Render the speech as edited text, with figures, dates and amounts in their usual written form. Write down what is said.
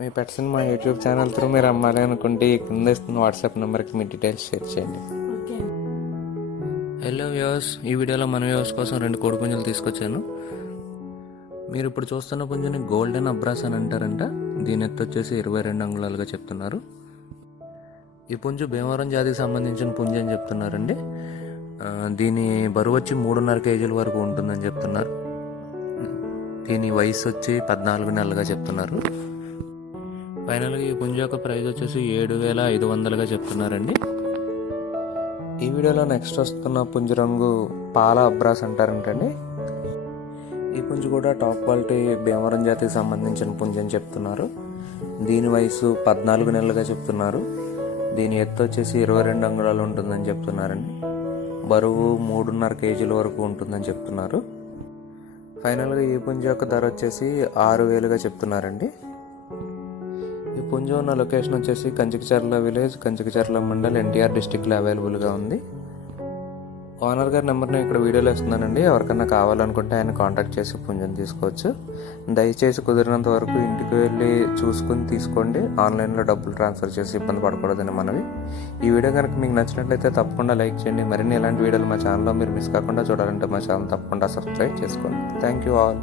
మీ పెట్స్ని మా YouTube channel through మీరు అమ్మాలి అనుకుంటే కింద ఇస్తున్న వాట్సాప్ నెంబర్కి మీ డీటెయిల్స్ షేర్ చేయండి. హలో వ్యూవర్స్, ఈ వీడియోలో మన వ్యూవర్స్ కోసం 2 కోడి పుంజులు తీసుకొచ్చాను. మీరు ఇప్పుడు చూస్తున్న పుంజుని గోల్డెన్ అబ్రాస్ అని అంటారంట. దీని ఎత్తు వచ్చేసి 22 అంగుళాలుగా చెప్తున్నారు. ఈ పుంజు భీమవరం జాతికి సంబంధించిన పుంజు అని చెప్తున్నారండి. దీని బరువు వచ్చి 3.5 కేజీల వరకు ఉంటుందని చెప్తున్నారు. దీని వయసు వచ్చి 14 నెలలుగా చెప్తున్నారు. ఫైనల్గా ఈ పుంజు యొక్క ప్రైస్ వచ్చేసి 7,500గా చెప్తున్నారండి. ఈ వీడియోలో నెక్స్ట్ వస్తున్న పుంజు రంగు పాల అబ్రాస్ అంటారంటండి. ఈ పుంజు కూడా టాప్ క్వాలిటీ భీమవరం జాతికి సంబంధించిన పుంజు అని చెప్తున్నారు. దీని వయసు 14 నెలలుగా చెప్తున్నారు. దీని ఎత్తు వచ్చేసి 22 అంగుళాలు ఉంటుందని చెప్తున్నారండి. బరువు 3.5 కేజీల వరకు ఉంటుందని చెప్తున్నారు. ఫైనల్గా ఈ పుంజు యొక్క ధర వచ్చేసి 6,000గా చెప్తున్నారండి. ఈ పుంజు ఉన్న లొకేషన్ వచ్చేసి కంచికచర్ల విలేజ్, కంచికచర్ల మండల్, ఎన్టీఆర్ డిస్టిక్లో అవైలబుల్గా ఉంది. ఓనర్ గారి నెంబర్ని ఇక్కడ వీడియోలో ఇస్తున్నానండి. ఎవరికన్నా కావాలనుకుంటే ఆయన కాంటాక్ట్ చేసి పుంజుని తీసుకోవచ్చు. దయచేసి కుదిరినంత వరకు ఇంటికి వెళ్ళి చూసుకుని తీసుకోండి. ఆన్లైన్లో డబ్బులు ట్రాన్స్ఫర్ చేసి ఇబ్బంది పడకూడదని మనవి. ఈ వీడియో కనుక మీకు నచ్చినట్లయితే తప్పకుండా లైక్ చేయండి. మరిన్ని ఇలాంటి వీడియోలు మా ఛానల్లో మీరు మిస్ కాకుండా చూడాలంటే మా ఛానల్ తప్పకుండా సబ్స్క్రైబ్ చేసుకోండి. Thank you all.